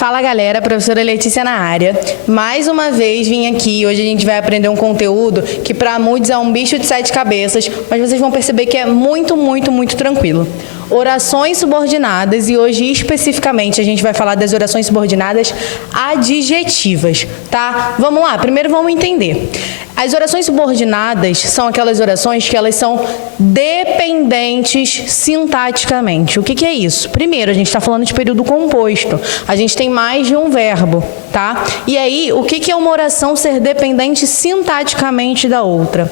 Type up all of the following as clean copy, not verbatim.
Fala galera, professora Letícia na área. Mais uma vez vim aqui, hoje a gente vai aprender um conteúdo que para muitos é um bicho de 7 cabeças, mas vocês vão perceber que é muito tranquilo. Orações subordinadas, e hoje especificamente a gente vai falar das orações subordinadas adjetivas, tá? Vamos lá, primeiro vamos entender. As orações subordinadas são aquelas orações que elas são dependentes sintaticamente. O que é isso? Primeiro, a gente está falando de período composto. A gente tem mais de um verbo, tá? E aí, o que é uma oração ser dependente sintaticamente da outra?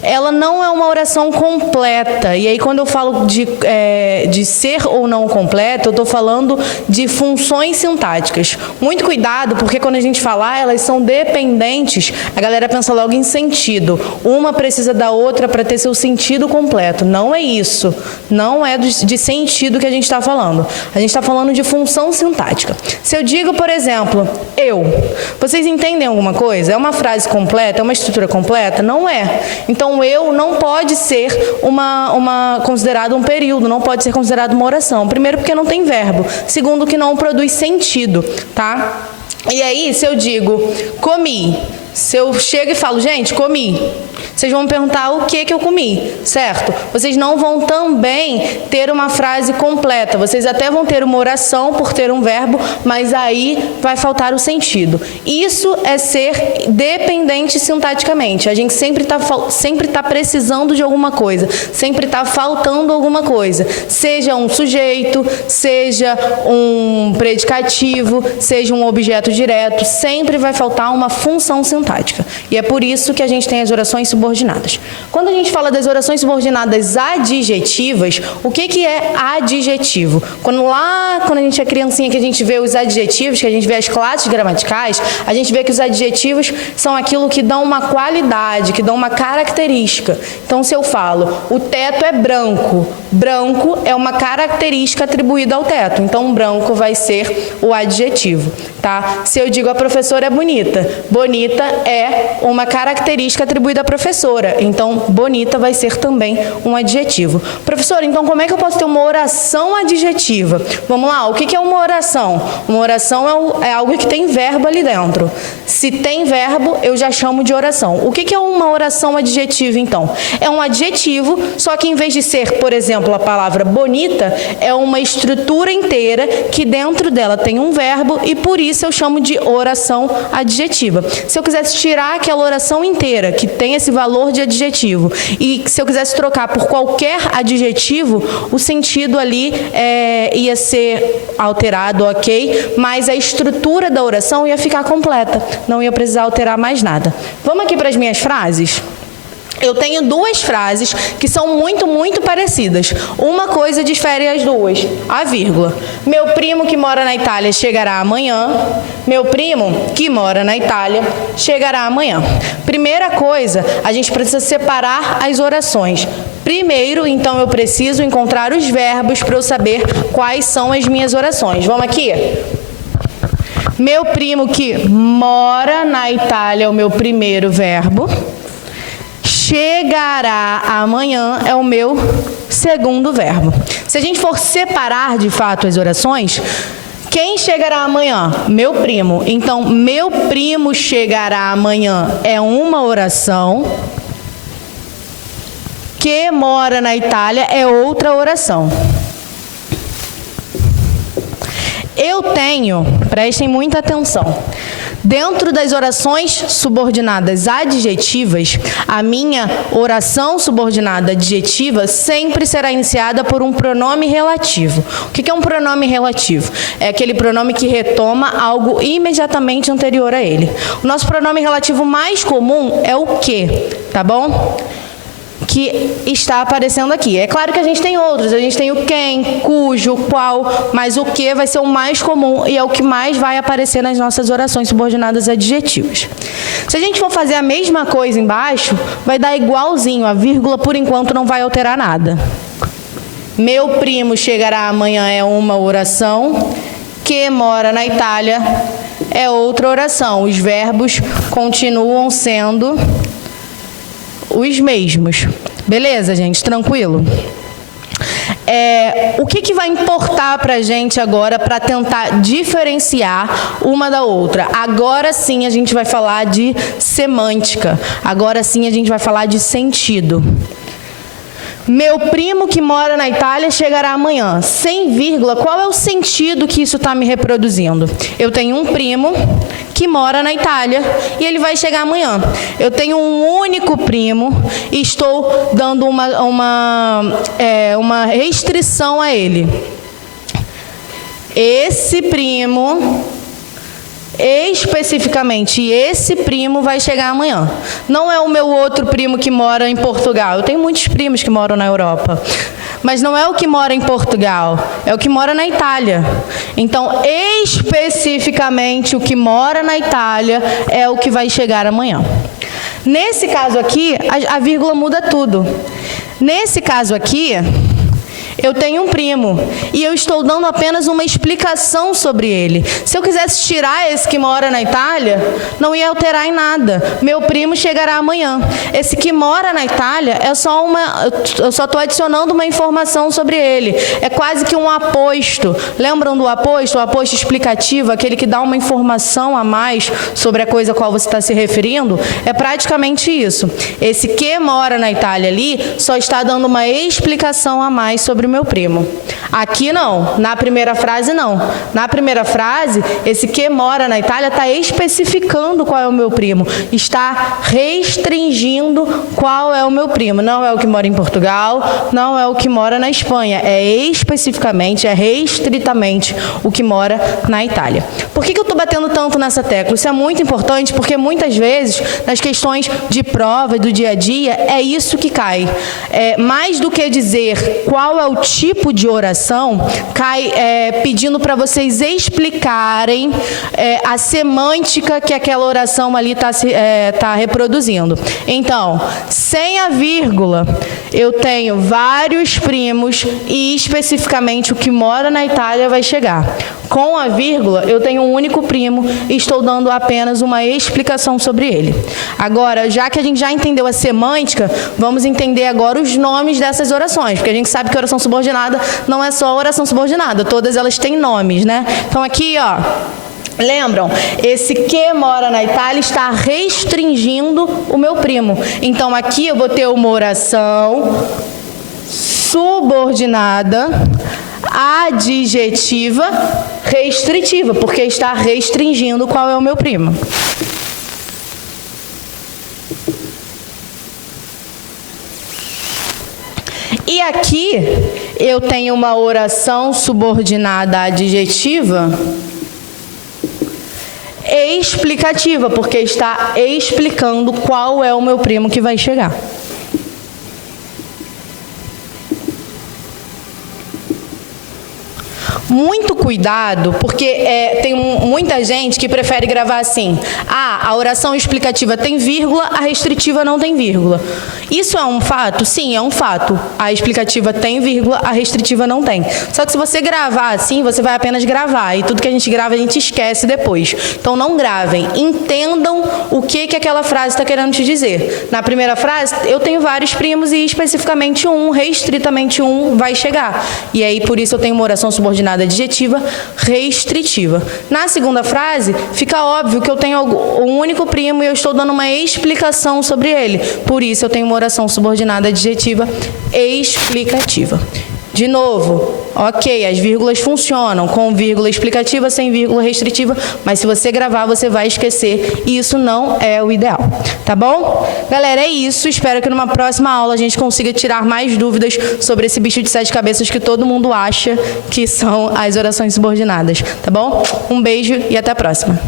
Ela não é uma oração completa. E aí, quando eu falo de ser ou não completa, eu estou falando de funções sintáticas. Muito cuidado, porque quando a gente falar, elas são dependentes, a galera pensa logo em sentido. Uma precisa da outra para ter seu sentido completo. Não é isso. Não é de sentido que a gente está falando. A gente está falando de função sintática. Se eu digo, por exemplo, eu, vocês entendem alguma coisa? É uma frase completa? É uma estrutura completa? Não é. Então, eu não pode ser considerado um período, não pode ser considerado uma oração. Primeiro, porque não tem verbo. Segundo, que não produz sentido, tá? E aí, se eu digo comi, se eu chego e falo, gente, comi, vocês vão me perguntar o que eu comi, certo? Vocês não vão também ter uma frase completa. Vocês até vão ter uma oração por ter um verbo, mas aí vai faltar o sentido. Isso é ser dependente sintaticamente. A gente sempre tá precisando de alguma coisa, sempre está faltando alguma coisa. Seja um sujeito, seja um predicativo, seja um objeto direto, sempre vai faltar uma função sintática. E é por isso que a gente tem as orações subordinadas. Quando a gente fala das orações subordinadas adjetivas, o que é adjetivo? Quando a gente é criancinha, que a gente vê os adjetivos, que a gente vê as classes gramaticais, a gente vê que os adjetivos são aquilo que dão uma qualidade, que dão uma característica. Então, se eu falo, o teto é branco, branco é uma característica atribuída ao teto. Então, branco vai ser o adjetivo, tá? Se eu digo a professora é bonita, bonita é uma característica atribuída à professora. Então, bonita vai ser também um adjetivo. Professora, então como é que eu posso ter uma oração adjetiva? Vamos lá, o que é uma oração? Uma oração é algo que tem verbo ali dentro. Se tem verbo, eu já chamo de oração. O que é uma oração adjetiva, então? É um adjetivo, só que em vez de ser, por exemplo, a palavra bonita, é uma estrutura inteira que dentro dela tem um verbo e por isso eu chamo de oração adjetiva. Se eu quisesse tirar aquela oração inteira, que tem esse valor de adjetivo, e se eu quisesse trocar por qualquer adjetivo, o sentido ali ia ser alterado, ok? Mas a estrutura da oração ia ficar completa, não ia precisar alterar mais nada. Vamos aqui para as minhas frases? Eu tenho duas frases que são muito parecidas. Uma coisa difere as duas, a vírgula. Meu primo que mora na Itália chegará amanhã. Meu primo que mora na Itália chegará amanhã. Primeira coisa, a gente precisa separar as orações. Primeiro, então, eu preciso encontrar os verbos para eu saber quais são as minhas orações. Vamos aqui? Meu primo que mora na Itália é o meu primeiro verbo. Chegará amanhã é o meu segundo verbo. Se a gente for separar de fato as orações, quem chegará amanhã? Meu primo. Então, meu primo chegará amanhã é uma oração. Que mora na Itália é outra oração. Eu tenho, prestem muita atenção, dentro das orações subordinadas adjetivas, a minha oração subordinada adjetiva sempre será iniciada por um pronome relativo. O que é um pronome relativo? É aquele pronome que retoma algo imediatamente anterior a ele. O nosso pronome relativo mais comum é o que, tá bom? Que está aparecendo aqui. É claro que a gente tem outros, a gente tem o quem, cujo, qual, mas o que vai ser o mais comum e é o que mais vai aparecer nas nossas orações subordinadas adjetivas. Se a gente for fazer a mesma coisa embaixo, vai dar igualzinho, a vírgula por enquanto não vai alterar nada. Meu primo chegará amanhã é uma oração, que mora na Itália é outra oração. Os verbos continuam sendo os mesmos. Beleza, gente? Tranquilo? o que vai importar para a gente agora para tentar diferenciar uma da outra? Agora sim a gente vai falar de semântica. Agora sim a gente vai falar de sentido. Meu primo que mora na Itália chegará amanhã. Sem vírgula, qual é o sentido que isso está me reproduzindo? Eu tenho um primo que mora na Itália e ele vai chegar amanhã. Eu tenho um único primo e estou dando uma restrição a ele. Esse primo... especificamente, esse primo vai chegar amanhã. Não é o meu outro primo que mora em Portugal. Eu tenho muitos primos que moram na Europa. Mas não é o que mora em Portugal, é o que mora na Itália. Então, especificamente, o que mora na Itália é o que vai chegar amanhã. Nesse caso aqui, a vírgula muda tudo. Nesse caso aqui... eu tenho um primo e eu estou dando apenas uma explicação sobre ele. Se eu quisesse tirar esse que mora na Itália, não ia alterar em nada. Meu primo chegará amanhã. Esse que mora na Itália é só eu só estou adicionando uma informação sobre ele. É quase que um aposto. Lembram do aposto? O aposto explicativo, aquele que dá uma informação a mais sobre a coisa a qual você está se referindo. É praticamente isso. Esse que mora na Itália ali só está dando uma explicação a mais sobre o meu primo. Aqui não, na primeira frase não. Na primeira frase, esse que mora na Itália está especificando qual é o meu primo. Está restringindo qual é o meu primo. Não é o que mora em Portugal, não é o que mora na Espanha. É especificamente, é restritamente o que mora na Itália. Por que eu estou batendo tanto nessa tecla? Isso é muito importante porque muitas vezes, nas questões de prova e do dia a dia, é isso que cai. Mais do que dizer qual é o tipo de oração, cai pedindo para vocês explicarem a semântica que aquela oração ali está reproduzindo. Então, sem a vírgula, eu tenho vários primos e especificamente o que mora na Itália vai chegar. Com a vírgula, eu tenho um único primo e estou dando apenas uma explicação sobre ele. Agora, já que a gente já entendeu a semântica, vamos entender agora os nomes dessas orações, porque a gente sabe que oração subordinada não é só oração subordinada, todas elas têm nomes, né? Então aqui, ó, lembram? Esse que mora na Itália está restringindo o meu primo. Então aqui eu vou ter uma oração subordinada adjetiva restritiva, porque está restringindo qual é o meu primo. E aqui eu tenho uma oração subordinada adjetiva explicativa, porque está explicando qual é o meu primo que vai chegar. Muito cuidado, porque tem muita gente que prefere gravar assim: a oração explicativa tem vírgula, a restritiva não tem vírgula. Isso é um fato? Sim, é um fato. A explicativa tem vírgula, a restritiva não tem. Só que se você gravar assim, você vai apenas gravar, e tudo que a gente grava a gente esquece depois. Então não gravem, entendam o que aquela frase está querendo te dizer. Na primeira frase, eu tenho vários primos e especificamente um, restritamente um, vai chegar. E aí, por isso, eu tenho uma oração subordinada adjetiva restritiva. Na segunda frase, fica óbvio que eu tenho um único primo e eu estou dando uma explicação sobre ele. Por isso, eu tenho uma oração subordinada adjetiva explicativa. De novo, ok, as vírgulas funcionam com vírgula explicativa, sem vírgula restritiva, mas se você gravar, você vai esquecer e isso não é o ideal, tá bom? Galera, é isso. Espero que numa próxima aula a gente consiga tirar mais dúvidas sobre esse bicho de 7 cabeças que todo mundo acha que são as orações subordinadas, tá bom? Um beijo e até a próxima.